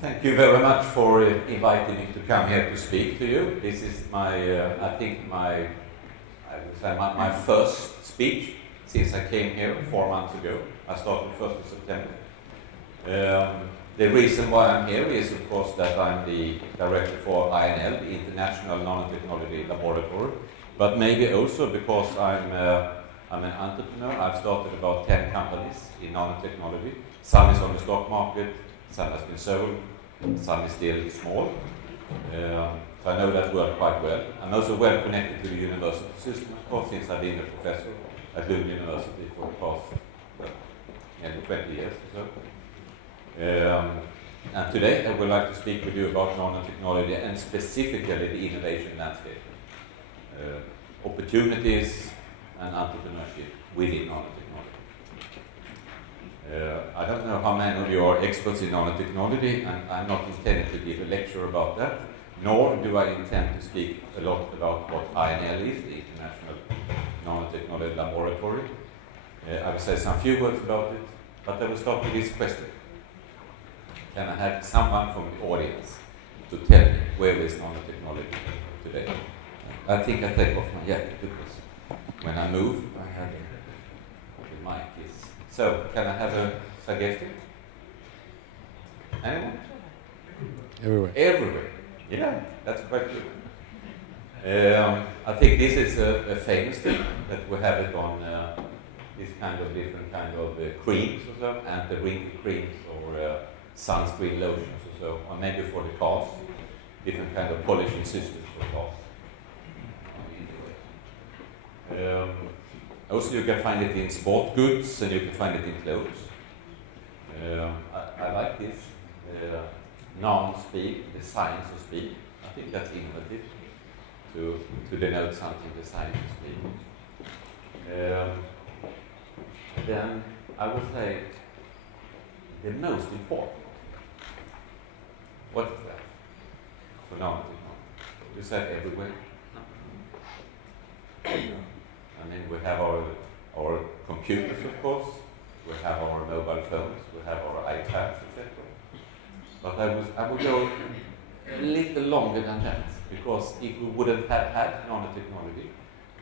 Thank you very much for inviting me to come here to speak to you. This is my, I think my first speech since I came here 4 months ago. I started 1st of September. The reason why I'm here is, of course, that I'm the director for INL, the International Nanotechnology Laboratory, but maybe also because I'm an entrepreneur. I've started about 10 companies in nanotechnology. Some is on the stock market, some has been sold, some is still small. So I know that world quite well. I'm also well connected to the university system, of course, since I've been a professor at Lund University for the past nearly 20 years or so. And today I would like to speak with you about nanotechnology and specifically the innovation landscape, opportunities and entrepreneurship within nanotechnology. I don't know how many of you are experts in nanotechnology, and I'm not intending to give a lecture about that, nor do I intend to speak a lot about what INL is, the International Nanotechnology Laboratory. I will say some few words about it, but I will start with this question. Can I have someone from the audience to tell me where is nanotechnology today? I think I take off my jacket because when I move, I have the mic is. So, can I have a suggestion? Anyone? Everywhere. Everywhere. Yeah, that's quite good. I think this is a famous thing that we have it on this kind of different kind of creams or so, and the wrinkle creams or sunscreen lotions or so, or maybe for the cars, different kind of polishing systems for cars. Also, you can find it in sport goods and you can find it in clothes. I like this non-speak, the science of speak. I think that's innovative to denote something, the science of speak. Then I would say the most important. What is that for nanotechnology? You said everywhere. I mean, we have our computers, of course, we have our mobile phones, we have our iPads, etc. But I would go a little longer than that, because if we wouldn't have had nanotechnology,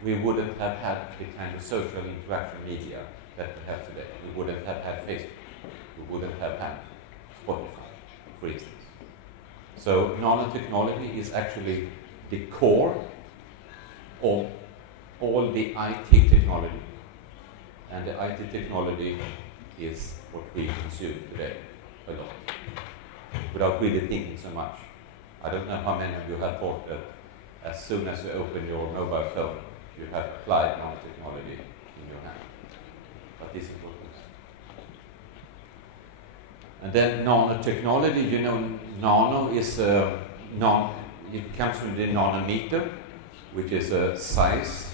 we wouldn't have had the kind of social interaction media that we have today. We wouldn't have had Facebook. We wouldn't have had Spotify, for instance. So nanotechnology is actually the core of all the IT technology, and the IT technology is what we consume today a lot, without really thinking so much. I don't know how many of you have thought that as soon as you open your mobile phone, you have applied nanotechnology in your hand. But this is what it is. And then nanotechnology, you know, nano is it comes from the nanometer, which is a size.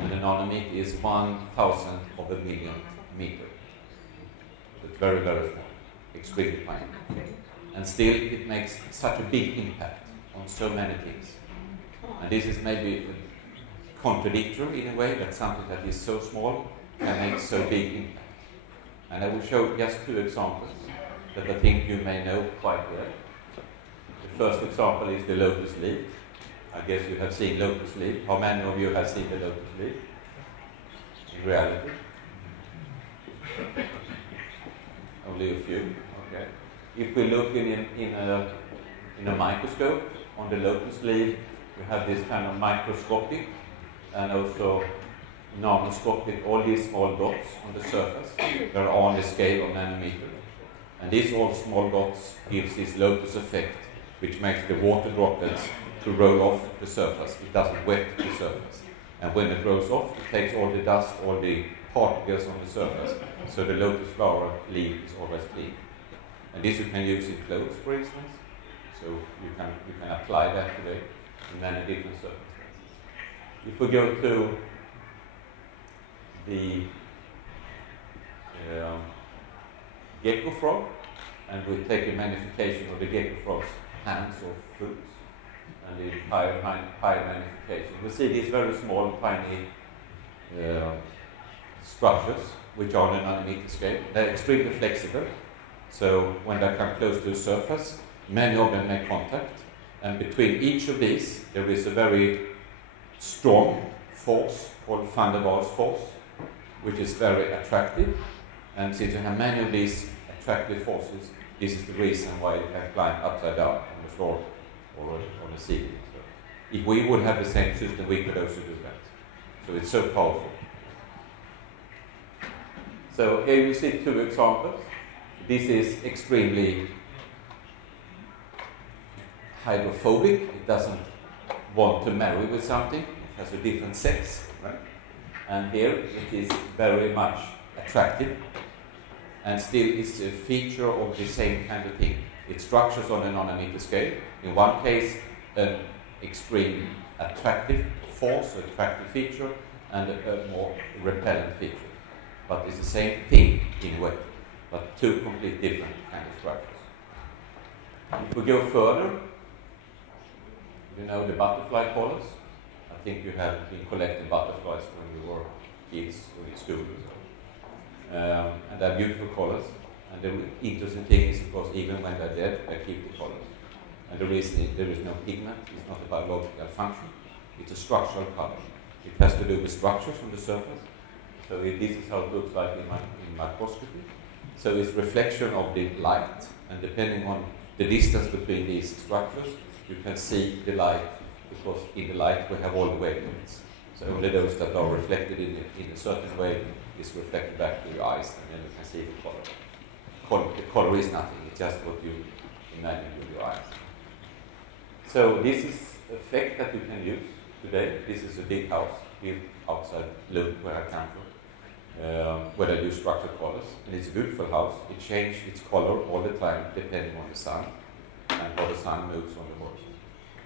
And a nanometer is 1,000th of a millionth meter. It's very, very small, extremely tiny. And still, it makes such a big impact on so many things. And this is maybe contradictory in a way, that something that is so small can make so big impact. And I will show just 2 examples that I think you may know quite well. The first example is the lotus leaf. I guess you have seen lotus leaf. How many of you have seen the lotus leaf in reality? Only a few. Okay. If we look in a microscope on the lotus leaf, you have this kind of microscopic and also nanoscopic, all these small dots on the surface. They are on the scale of nanometer. And these all small dots gives this lotus effect, which makes the water droplets to roll off the surface. It doesn't wet the surface. And when it rolls off, it takes all the dust, all the particles on the surface. So the lotus flower leaf is always clean. And this you can use in clothes, for instance. So you can apply that today in many different circumstances. If we go to the gecko frog, and we take a magnification of the gecko frog's hands or foot, and the higher magnification, we see these very small, tiny structures, which are on a nanometer scale. They're extremely flexible, so when they come close to the surface, many of them make contact, and between each of these there is a very strong force called van der Waals force, which is very attractive. And since you have many of these attractive forces, this is the reason why you can climb upside down on the floor or on the ceiling. So if we would have the same system, we could also do that. So it's so powerful. So here you see two examples. This is extremely hydrophobic. It doesn't want to marry with something. It has a different sex, right? And here it is very much attractive, and still it's a feature of the same kind of thing. It structures on a nanometer scale. In one case, an extreme attractive force, attractive feature, and a more repellent feature. But it's the same thing in a way, but two completely different kind of structures. If we go further, you know the butterfly collars. I think you have been collecting butterflies when you were kids or in school. And they're beautiful colors. And the interesting thing is, of course, even when they're dead, they keep the colors. And the reason is there is no pigment. It's not a biological function. It's a structural color. It has to do with structures on the surface. So this is how it looks like in microscopy. So it's reflection of the light, and depending on the distance between these structures, you can see the light, because in the light we have all the wavelengths. So only those that are reflected in a certain way is reflected back to your eyes, and then you can see the color. The color is nothing, it's just what you imagine with your eyes. So this is an effect that you can use today. This is a big house built outside Lund, where I come from, where they do structured colors. And it's a beautiful house. It changes its color all the time depending on the sun and how the sun moves on the horizon.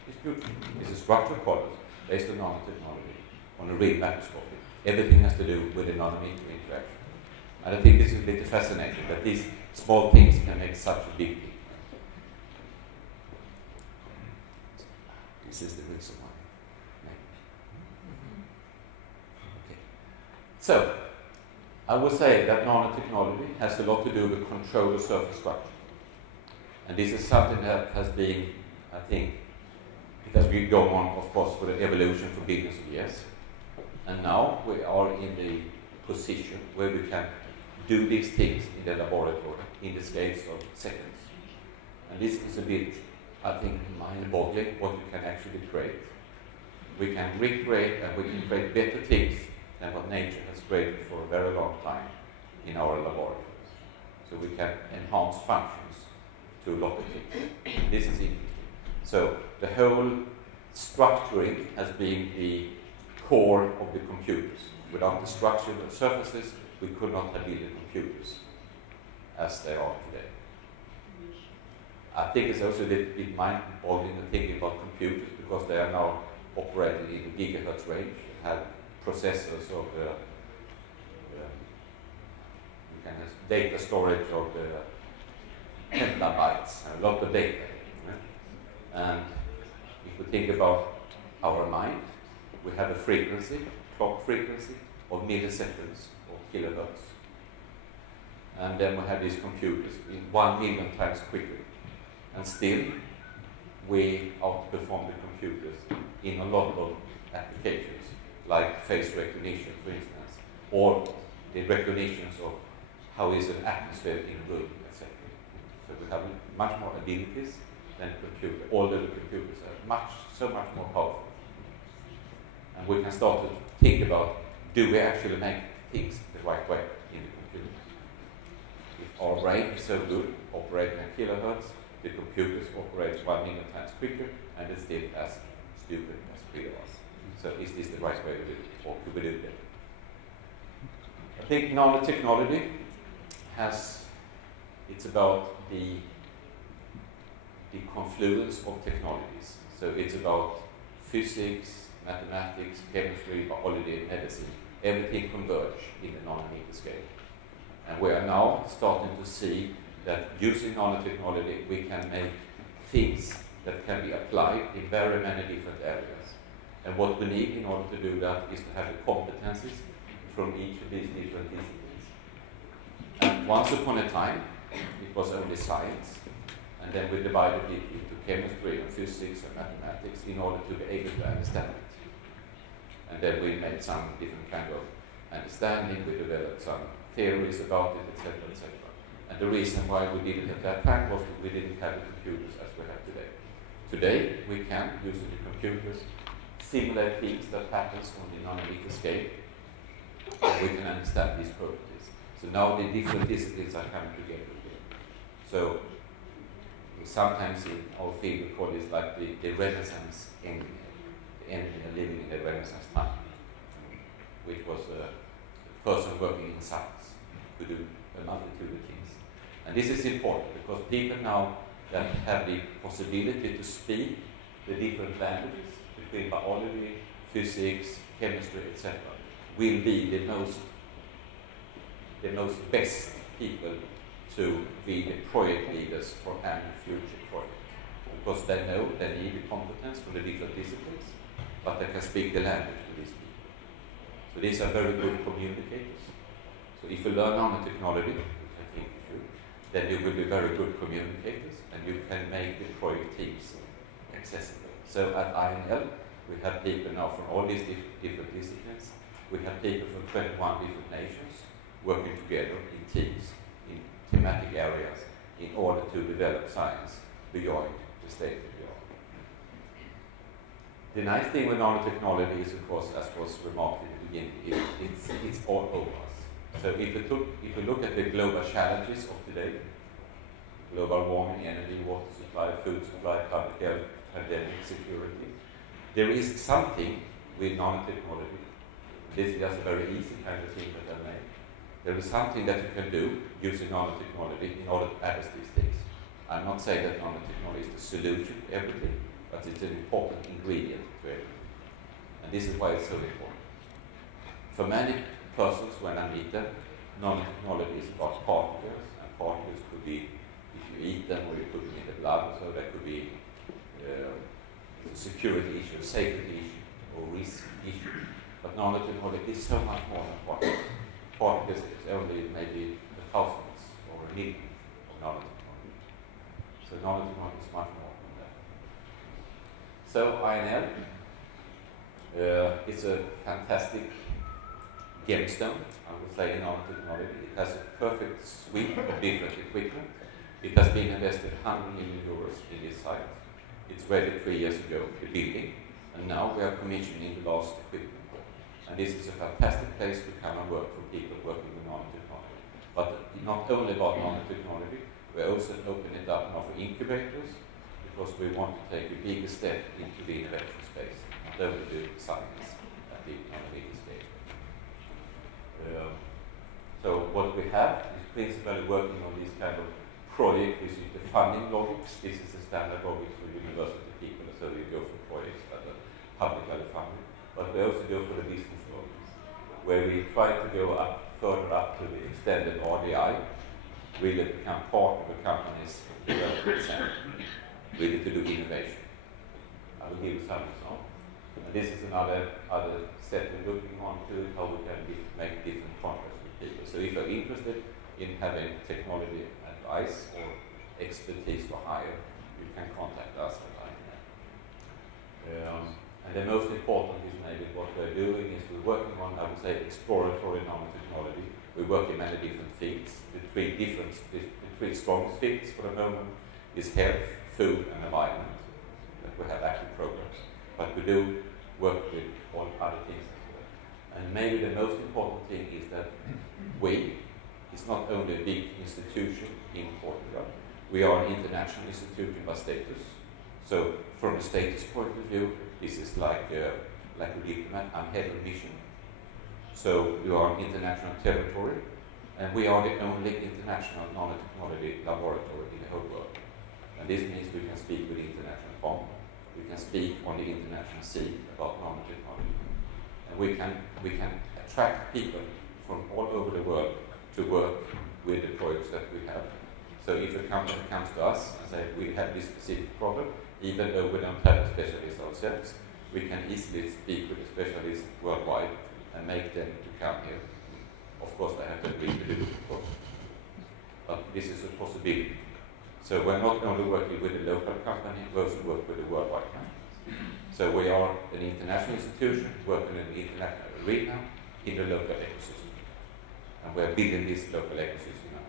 It's beautiful. It's a structured color based on nanotechnology, on a real microscopy. Everything has to do with the nanometer interaction. And I think this is a bit fascinating, that these small things can make such a big thing. This is the reason why. Okay. So, I would say that nanotechnology has a lot to do with control of surface structure. And this is something that has been, I think, it has been going on, of course, for the evolution for billions of years. And now we are in the position where we can do these things in the laboratory in the scales of seconds. And this is a bit, I think, mind-boggling what we can actually create. We can recreate and we can create better things than what nature has created for a very long time in our laboratories. So we can enhance functions to a lot of things. This is interesting. So the whole structuring has been the core of the computers. Without the structure of the surfaces, we could not have built the computers as they are today. I think it's also a little bit mind-boggling to think about computers, because they are now operating in the gigahertz range, have processors of you can have data storage of petabytes, a lot of data. And if we think about our mind, we have a frequency, clock frequency, of milliseconds or kilohertz. And then we have these computers in 1 million times quicker. And still, we outperform the computers in a lot of applications, like face recognition, for instance, or the recognitions of how is an atmosphere in a room, etc. So we have much more abilities than the computer, although the computers are so much more powerful. And we can start to think about, do we actually make things the right way in the computers? If our brain is so good, operating at kilohertz, the computers operate 1 million times quicker, and it's still as stupid as we are. So is this the right way to do it, or could we do it better? I think nanotechnology it's about the confluence of technologies. So it's about physics, mathematics, chemistry, biology, and medicine. Everything converge in the nanometer scale. And we are now starting to see that using nanotechnology, we can make things that can be applied in very many different areas. And what we need in order to do that is to have the competencies from each of these different disciplines. And once upon a time, it was only science. and then we divided it into chemistry and physics and mathematics in order to be able to understand it. And then we made some different kind of understanding, we developed some theories about it, etc., etc. And the reason why we did it at that time was that we didn't have the computers as we have today. Today, we can, using the computers, simulate things that happens on the nanometer scale, and we can understand these properties. So now the different disciplines are coming together again. So sometimes in our field we call this like the Renaissance engineer, the engineer living in the Renaissance time, which was a person working in science who do a multitude of things. And this is important because people now that have the possibility to speak the different languages between biology, physics, chemistry, etc., will be the most best people to be the project leaders for any future project. Because they know they need the competence for the different disciplines, but they can speak the language to these people. So these are very good communicators. So if you learn nanotechnology, which I think you should, then you will be very good communicators and you can make the project teams accessible. So at INL, we have people now from all these different disciplines. We have people from 21 different nations working together in teams, in thematic areas, in order to develop science beyond the state of the art. The nice thing with nanotechnology is, of course, as was remarked in the beginning, it's all over us. So if you look at the global challenges of today, global warming, energy, water supply, food supply, public health, pandemic, security, there is something with nanotechnology. This is just a very easy kind of thing that I made. There is something that you can do using nanotechnology in order to address these things. I'm not saying that nanotechnology is the solution to everything, but it's an important ingredient to everything. And this is why it's so important. For many persons, when I meet them, nanotechnology is about particles, and particles could be, if you eat them or you put them in the blood, so that could be a security issue, a safety issue, or risk issue. But nanotechnology is so much more than particles. Particles is only maybe the thousandths or a million of nanotechnology. So nanotechnology is much more than that. So INL, it's a fantastic gemstone, I would say, in nanotechnology. It has a perfect suite of different equipment. It has been invested 100 million euros in this site. It's ready 3 years ago, the building, and now we are commissioning the last equipment. And this is a fantastic place to come and work for people working with nanotechnology. But not only about nanotechnology, we also open it up now for incubators, because we want to take a bigger step into the innovation space, not only do science at the bigger scale. So what we have is principally working on this kind of project, which is the funding logics. This is the standard logics for university people, so you go for projects that are publicly funded. But we also go for the business logics, where we try to go further up to the extended RDI, really become part of the company's development center, really to do innovation. I will give you some examples. And this is another step we're looking on to how we can make different contracts with people. So if you're interested in having technology advice or expertise for hire, you can contact us at INL. And the most important is maybe what we're doing is we're working on, I would say, exploratory nanotechnology. We work in many different fields. The three strongest fields for the moment is health, food, and environment. That we have active programs. But we do work with all other things as well. And maybe the most important thing is that it's not only a big institution in Portugal. We are an international institution by status. So from a status point of view, this is like a diplomat. I'm head of mission. So we are an international territory, and we are the only international nanotechnology laboratory in the whole world. And this means we can speak with the international fund. We can speak on the international scene about nanotechnology. And we can attract people from all over the world to work with the projects that we have. So if a company comes to us and says we have this specific problem, even though we don't have a specialist ourselves, we can easily speak with a specialist worldwide and make them to come here. Of course, they have to agree to do it, of course. But this is a possibility. So we're not only working with a local company, we also work with a worldwide company. So we are an international institution working in the international arena in the local ecosystem. And we're building this local ecosystem now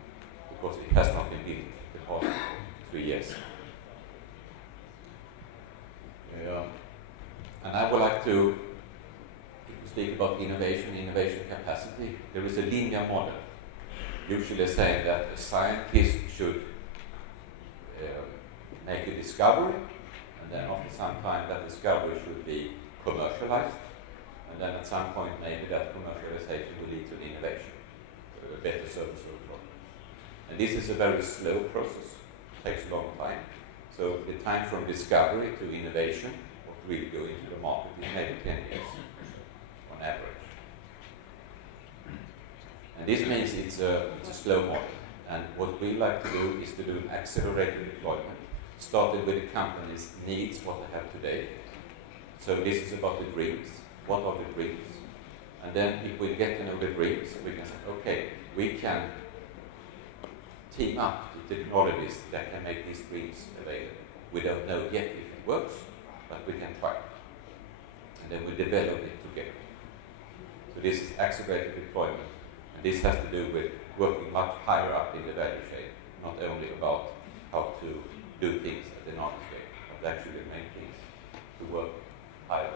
because it has not been built the past 3 years. And I would like to speak about innovation capacity. There is a linear model, usually saying that a scientist should make a discovery, and then after some time that discovery should be commercialized, and then at some point maybe that commercialization will lead to an innovation, a better service or product. And this is a very slow process, it takes a long time. So the time from discovery to innovation, what really go into the market, is maybe 10 years on average. And this means it's a slow model. And what we like to do is to do an accelerated deployment, starting with the company's needs, what they have today. So this is about the dreams. What are the dreams? And then if we get to know the dreams, we can say, okay, we can team up the technologies that can make these dreams available. We don't know yet if it works, but we can try. And then we develop it together. So this is accelerated deployment. And this has to do with working much higher up in the value chain, not only about how to do things at the knowledge scale, but actually make things to work higher.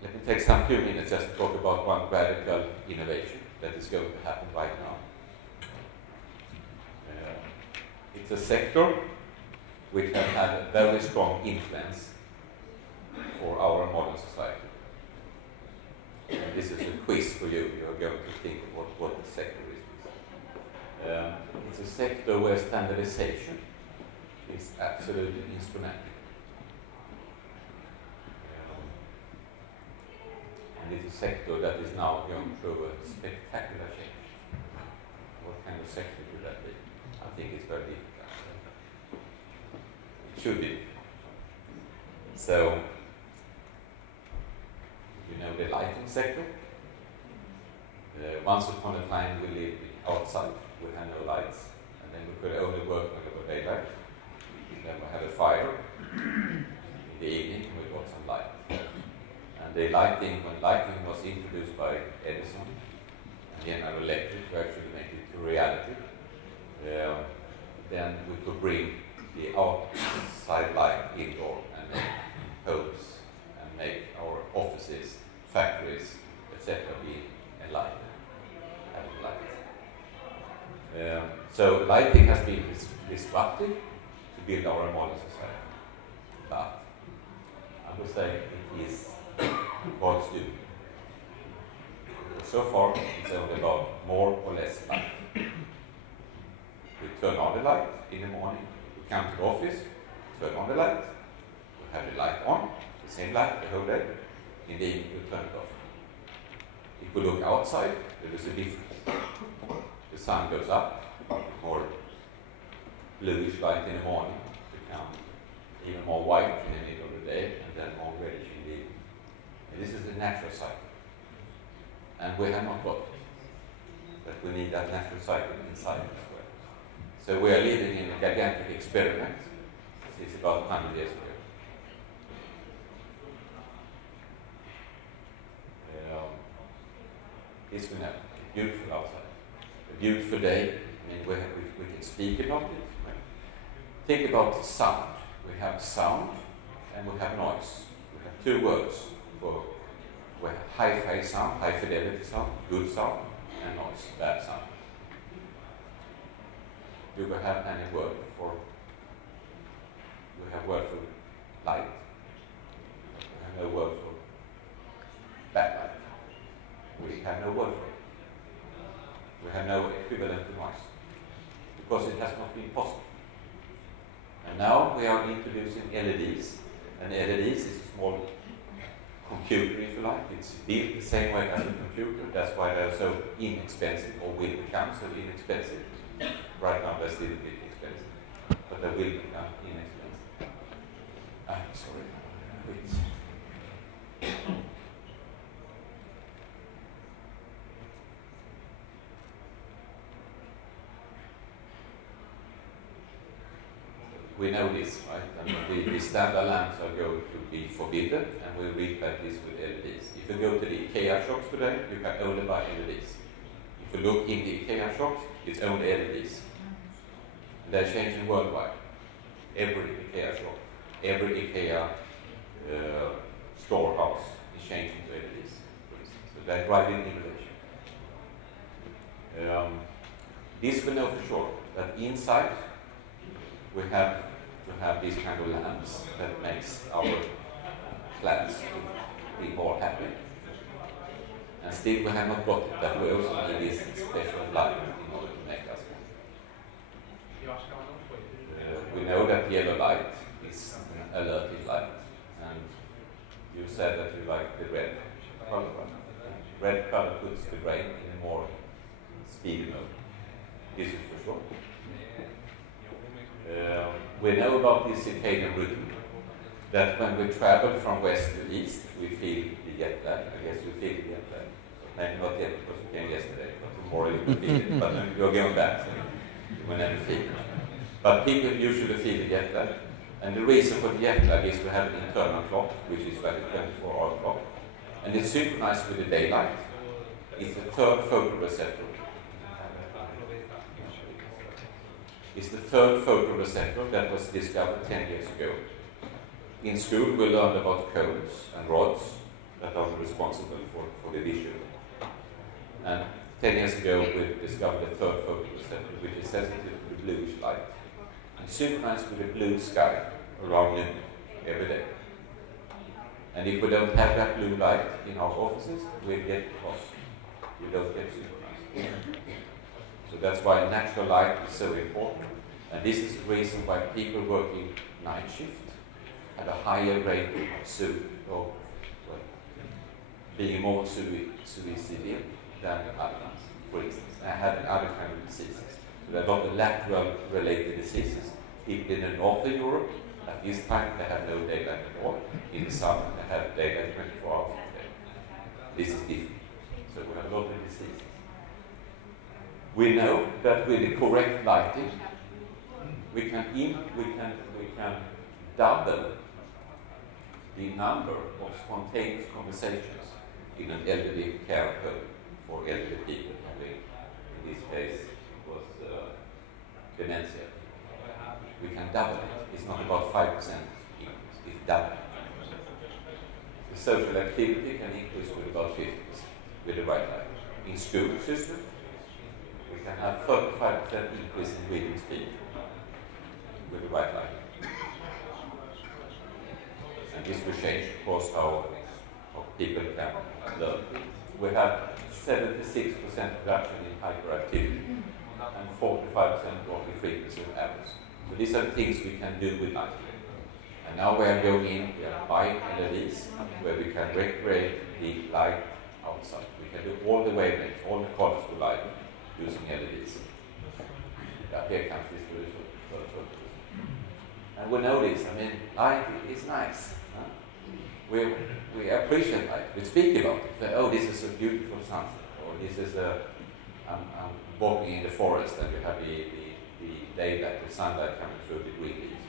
Let me take some few minutes just to talk about one radical innovation that is going to happen right now. It's a sector which has had a very strong influence for our modern society. And this is a quiz for you. You are going to think about what the sector is. It's a sector where standardization is absolutely instrumental. And it's a sector that is now going through a spectacular change. What kind of sector could that be? I think it's very difficult. It should be. So, you know the lighting sector. Once upon a time we lived outside, we had no lights, and then we could only work when it was daylight. Then we had a fire. In the evening we got some light. And the lighting, when lighting was introduced by Edison and General Electric to actually make it to reality, then we could bring the outside light indoor and make homes and make our offices, factories, etc. be enlightened, having light. So lighting has been disruptive to build our modern society. But I would say it is God's doing. So far, it's only about more or less light. We turn on the light in the morning, we come to the office, turn on the light, we have the light on, the same light the whole day, in the evening we turn it off. If we look outside, there is a difference. The sun goes up, more bluish light in the morning, become even more white in the middle of the day, and then more reddish in the evening. And this is the natural cycle. And we have not got it. But we need that natural cycle inside as well. So we are living in a gigantic experiment. It's about 100 years ago. It's going to be beautiful outside. A beautiful day. I mean, we can speak about it. Right? Think about sound. We have sound and we have noise. We have two words for we have high sound, high fidelity sound, good sound, and noise, bad sound. Do we have any word for? We have word for light. We have no word for bad light. We have no word for it. We have no equivalent to noise because it has not been possible. And now we are introducing LEDs, and LEDs is a small computer, if you like. It's built the same way as a computer. That's why they're so inexpensive, or will become so inexpensive. Right now they're still a bit expensive, but they will become inexpensive. I'm sorry. Wait. we know this, right? And the standard lamps are going to be forbidden, and we replace this with LEDs. If you go to the IKEA shops today, you can only buy LEDs. If you look in the IKEA shops, it's only LEDs. And they're changing worldwide. Every IKEA shop, every IKEA storehouse is changing to LEDs, for instance. So they're driving innovation. This we know for sure, that inside we have to have these kind of lamps that makes our plants be more happy. And still we have not got it, that we also need this special light in order to make us happy. We know that yellow light is an alerted light, and you said that you like the red color. Red color puts the brain in a more speedy mode. This is for sure. We know about this circadian rhythm, that when we travel from west to east, we feel the jet lag. I guess you feel the jet lag. Maybe not yet because you came yesterday, but tomorrow you will feel it. But then you're going back, so you will never feel it. But people usually feel the jet lag. And the reason for the jet lag is we have an internal clock, which is like a 24-hour clock. And it's synchronized with the daylight. It's the third photoreceptor. It's the third photoreceptor that was discovered 10 years ago. In school, we learned about cones and rods that are responsible for the vision. And 10 years ago, we discovered the third photoreceptor, which is sensitive to the bluish light, and synchronized with the blue sky around noon every day. And if we don't have that blue light in our offices, we get lost. We don't get synchronized. So that's why natural light is so important. And this is the reason why people working night shift have a higher rate of being more suicidal than the other ones, for instance. They have other kind of diseases. So there are a lot of lateral related diseases. People in the north of Europe, at this time, they have no daylight at all. In the summer, they have daylight 24 hours a day. This is different. So we have a lot of diseases. We know that with the correct lighting, we can double the number of spontaneous conversations in an elderly care home for elderly people. In this case, it was dementia. We can double it. It's not about 5% increase, it's double. The social activity can increase with about 50% with the right light. In school system, we can have 35% increase in reading speed with the right light. And this will change, of course, how people can learn. We have 76% reduction in hyperactivity and 45% drop in frequency of errors. So these are the things we can do with light. And now we are going in, we are buying LEDs where we can recreate the light outside. We can do all the wavelengths, all the colors to light using LEDs. Yeah, here comes this really short. And we know this, I mean, light is nice. Huh? We appreciate light, we speak about it. Say, oh, this is a beautiful sunset, or this is I'm walking in the forest and you have the daylight, the sunlight coming through the green leaves.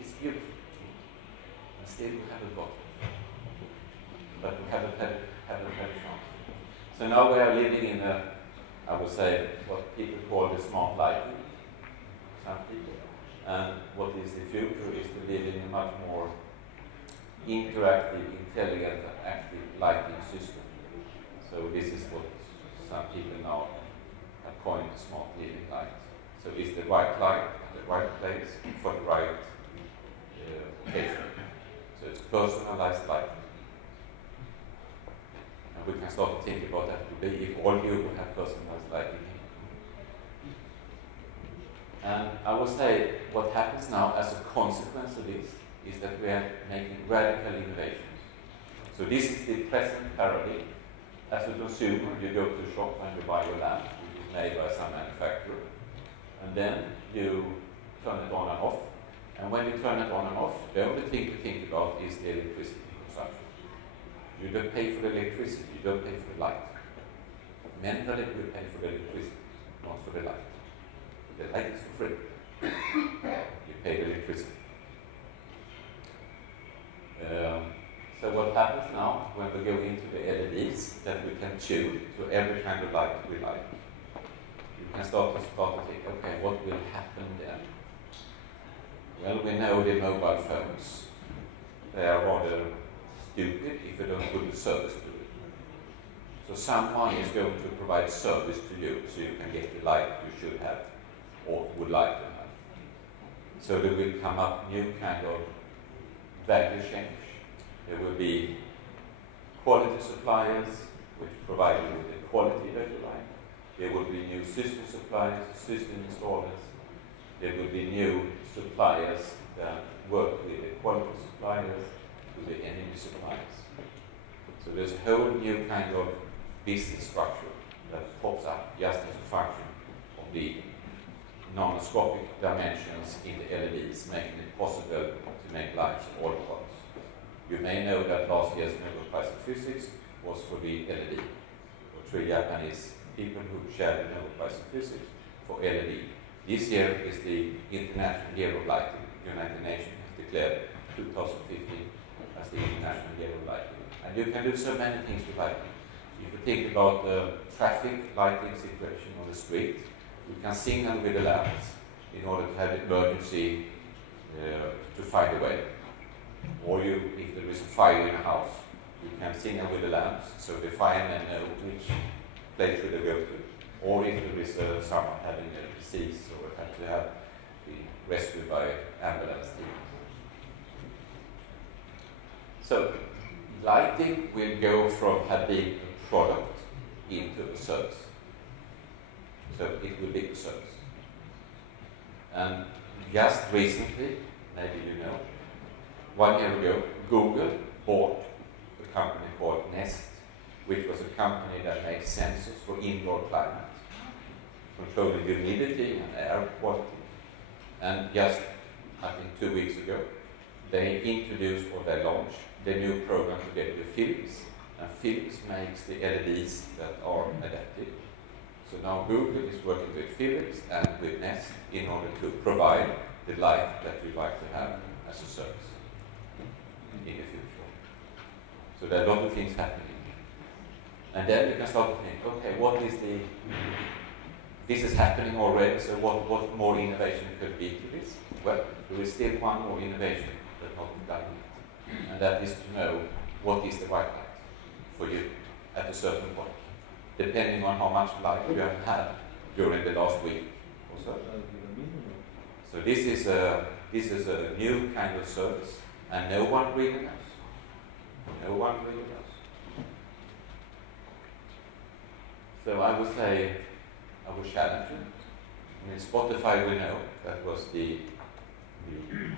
It's beautiful. And still we haven't got it. But we haven't had a chance. So now we are living in I would say, what people call the smart lighting, some people. And what is the future is to live in a much more interactive, intelligent, and active lighting system. So this is what some people now have coined smart living light. So it's the right light, the right place, for the right occasion. So it's personalized lighting. And we can start to think about that today if all you would have personalized lighting. And I would say what happens now as a consequence of this is that we are making radical innovations. So this is the present paradigm. As a consumer, you go to a shop and you buy your lamp, which is made by some manufacturer. And then you turn it on and off. And when you turn it on and off, the only thing to think about is the electricity consumption. You don't pay for the electricity, you don't pay for the light. Mentally, you pay for the electricity, not for the light. The light is for free. You pay the electricity. So what happens now when we go into the LEDs, that we can tune to every kind of light we like. You can start to think, okay, what will happen then? Well, we know the mobile phones. They are rather stupid if you don't put the service to it. So someone is going to provide service to you so you can get the light you should have or would like to have. So there will come up new kind of value change. There will be quality suppliers which provide you with the quality that you like. There will be new system suppliers, system installers. There will be new suppliers that work with the quality suppliers, with the energy suppliers. So there's a whole new kind of business structure that pops up just as a function of the nanoscopic dimensions in the LEDs, making it possible to make lights of all colors. You may know that last year's Nobel Prize in Physics was for the LED. There were 3 Japanese people who shared the Nobel Prize in Physics for LED. This year is the International Year of Lighting. The United Nations has declared 2015 as the International Year of Lighting. And you can do so many things with lighting. If you think about the traffic lighting situation on the street, you can signal with the lamps in order to have emergency to find a way. Or if there is a fire in a house, you can signal with the lamps so the firemen know which place should they go to. Or if there is someone having a disease or have to be rescued by ambulance team. So lighting will go from having a product into a service. So it will be a service. And just recently, maybe you know, 1 year ago, Google bought a company called Nest, which was a company that made sensors for indoor climate, controlling humidity and air quality. And just, I think 2 weeks ago, they introduced or they launched the new program together with Philips. And Philips makes the LEDs that are adaptive. So now Google is working with Philips and with Nest in order to provide the light that you'd like to have as a service in the future. So there are a lot of things happening. And then you can start to think, okay, what is this is happening already, so what more innovation could be to this? Well, there is still one more innovation that not been done yet. And that is to know what is the right light for you at a certain point, depending on how much light you have had during the last week or so. So this is a new kind of service, and no one really knows. No one really knows. So I would say, I would challenge you. I mean, Spotify, we know that was the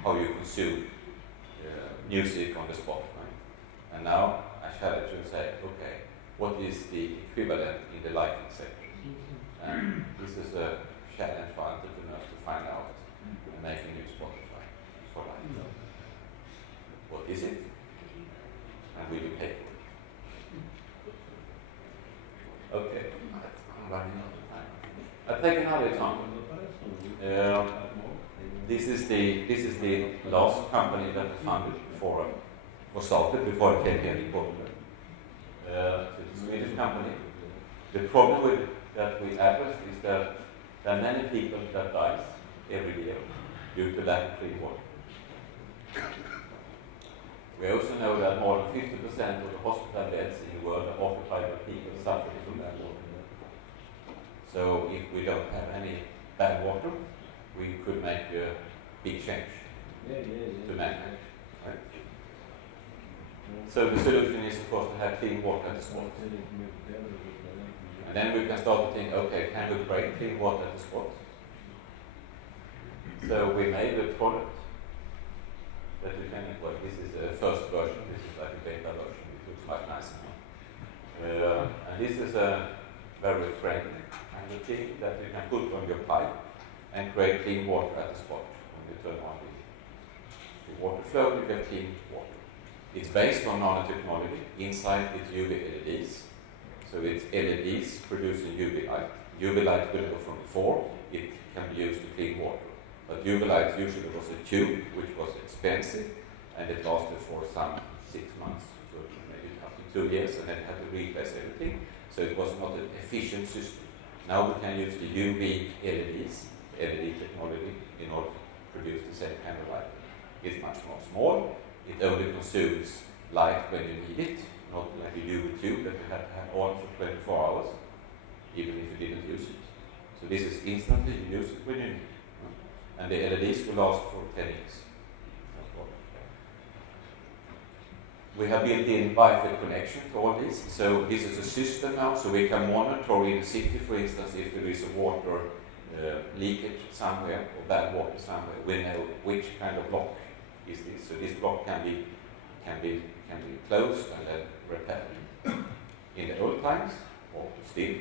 how you consume music on the spot, right? And now I challenge you and say, okay, what is the equivalent in the lighting sector? And this is a challenge for entrepreneurs to find out and make a new Spotify for lighting. What is it? And will you pay for it? Okay, I'm running out of time. I'll take another example. This is the last company that was founded before, or started before I came here in Portugal. It's a Swedish company. The problem that we address is that there are many people that die every year due to lack of clean water. We also know that more than 50% of the hospital beds in the world are occupied by people suffering from bad water. So if we don't have any bad water, we could make a big change to mankind. Right? So the solution is, of course, to have clean water at the spot. And then we can start to think, okay, can we create clean water at the spot? So we made a product that you can, well, this is the first version, this is like a beta version, it looks much nicer now. And this is a very friendly kind of thing that you can put on your pipe and create clean water at the spot when you turn on the water flow, you get clean water. It's based on nanotechnology. Inside it's UV LEDs. So it's LEDs producing UV light. UV light will go from before, it can be used to clean water. But UV light usually was a tube, which was expensive, and it lasted for some 6 months, to maybe up to 2 years, and then it had to replace everything. So it was not an efficient system. Now we can use the UV LEDs, LED technology, in order to produce the same kind of light. It's much more small. It only consumes light when you need it, not like a UV tube that you have to have on for 24 hours, even if you didn't use it. So this is instantly, you use it when you need it. And the LEDs will last for 10 years. We have built-in Wi-Fi connection to all this. So this is a system now, so we can monitor in the city, for instance, if there is a water leakage somewhere or bad water somewhere. We know which kind of block is this. So this block can be closed and then repaired. In the old times, or still,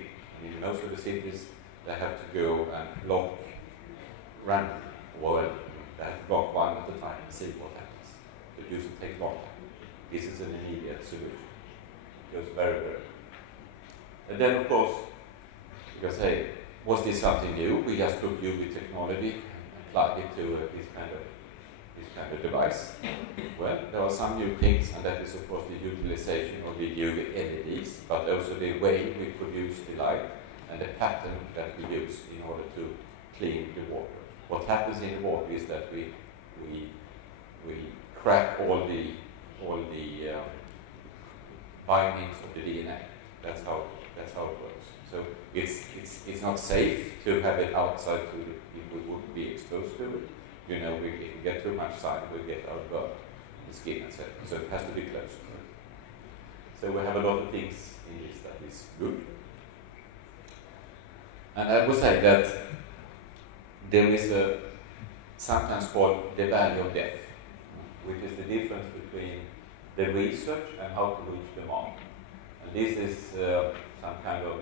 in most of the cities, they have to go and block randomly. Well, they have to block one at a time and see what happens. It usually takes long time. This is an immediate solution. It goes very, very. And then, of course, you can say, was this something new? We just took UV technology and plugged it to this kind of device. Well, there are some new things, and that is, of course, the utilization of the UV LEDs, but also the way we produce the light and the pattern that we use in order to clean the water. What happens in the water is that we crack all the bindings of the DNA. That's how it works. So it's not safe to have it outside to people who wouldn't be exposed to it. You know, if we get too much sun, we get our burn, the skin, etc. So it has to be closed. So we have a lot of things in this that is good. And I would say that there is a sometimes called the value of death, which is the difference between the research and how to reach the market. And this is some kind of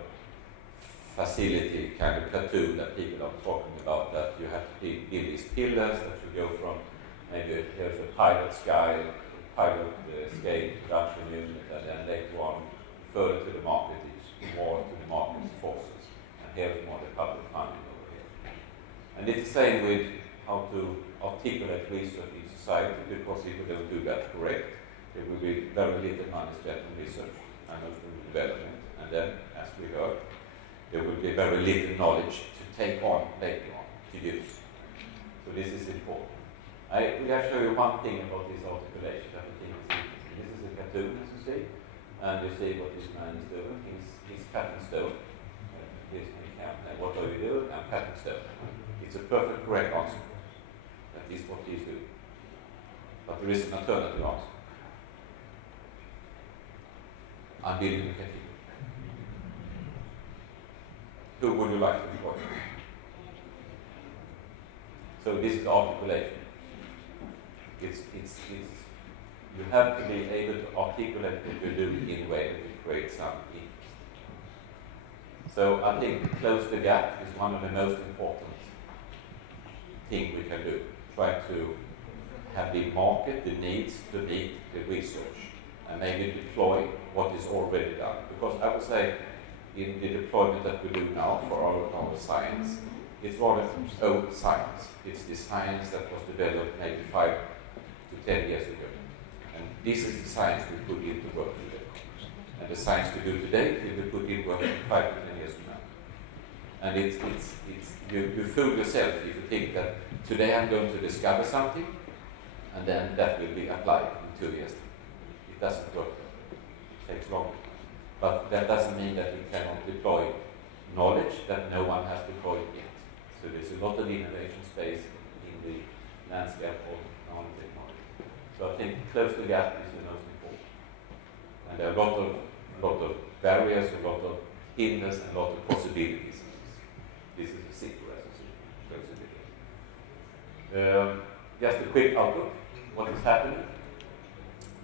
facility, kind of cartoon that people are talking about, that you have to build these pillars that you go from, maybe there's a pilot scale production unit, and then later on, further to the market, it's more to the market's forces. And here's more the public funding over here. And it's the same with how to articulate research in society, because if we don't do that correct, there will be very little money spent on research and also development. And then, as we heard, there will be very little knowledge to take on later on, to use. So this is important. We will show you one thing about this articulation that I think is interesting. This is a cartoon, as you see, and you see what this man is doing. He's cutting stone. What are you doing? I'm cutting stone. It's a perfect correct answer. That is what he's doing. But there is an alternative answer. I'm building a cathedral. Who would you like to employ? So this is articulation. You have to be able to articulate what you do in a way that it creates some interest. So I think close the gap is one of the most important things we can do. Try to have the market, the needs to meet the research, and maybe deploy what is already done. Because I would say in the deployment that we do now for our science, it's rather old science. It's the science that was developed maybe 5 to 10 years ago. And this is the science we put into work today. And the science we do today will be put in work 5 to 10 years from now. And you fool yourself if you think that today I'm going to discover something, and then that will be applied in 2 years. It doesn't work. It takes longer. But that doesn't mean that you cannot deploy knowledge that no one has deployed yet. So there's a lot of innovation space in the landscape of nanotechnology. So I think close the gap is the most important. And there are a lot of barriers, a lot of hindrances, and a lot of possibilities. This is a secret, as I see. Just a quick outlook. What is happening?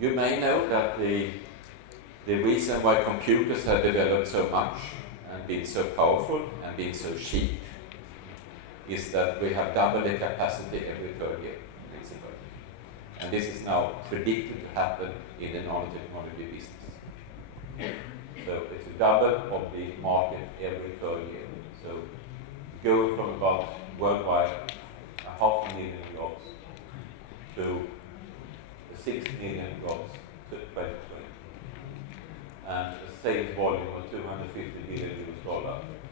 You may know that the reason why computers have developed so much and been so powerful and been so cheap is that we have doubled the capacity every third year, principally. And this is now predicted to happen in the nanotechnology business. So it's a double of the market every third year. So going from about worldwide 500,000 jobs to 6 million jobs to 2020. And a sales volume of $250 billion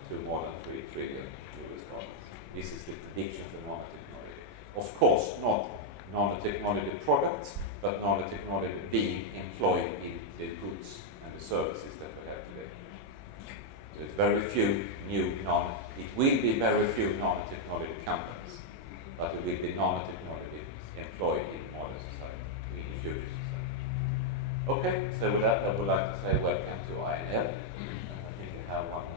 to more than $3 trillion. This is the prediction for nanotechnology. Of course, not nanotechnology products, but nanotechnology being employed in the goods and the services that we have today. There's very few new it will be very few nanotechnology companies, but it will be nanotechnology employed in modern society, in the future society. Okay, so with that I would like to say welcome to INL. I think we have one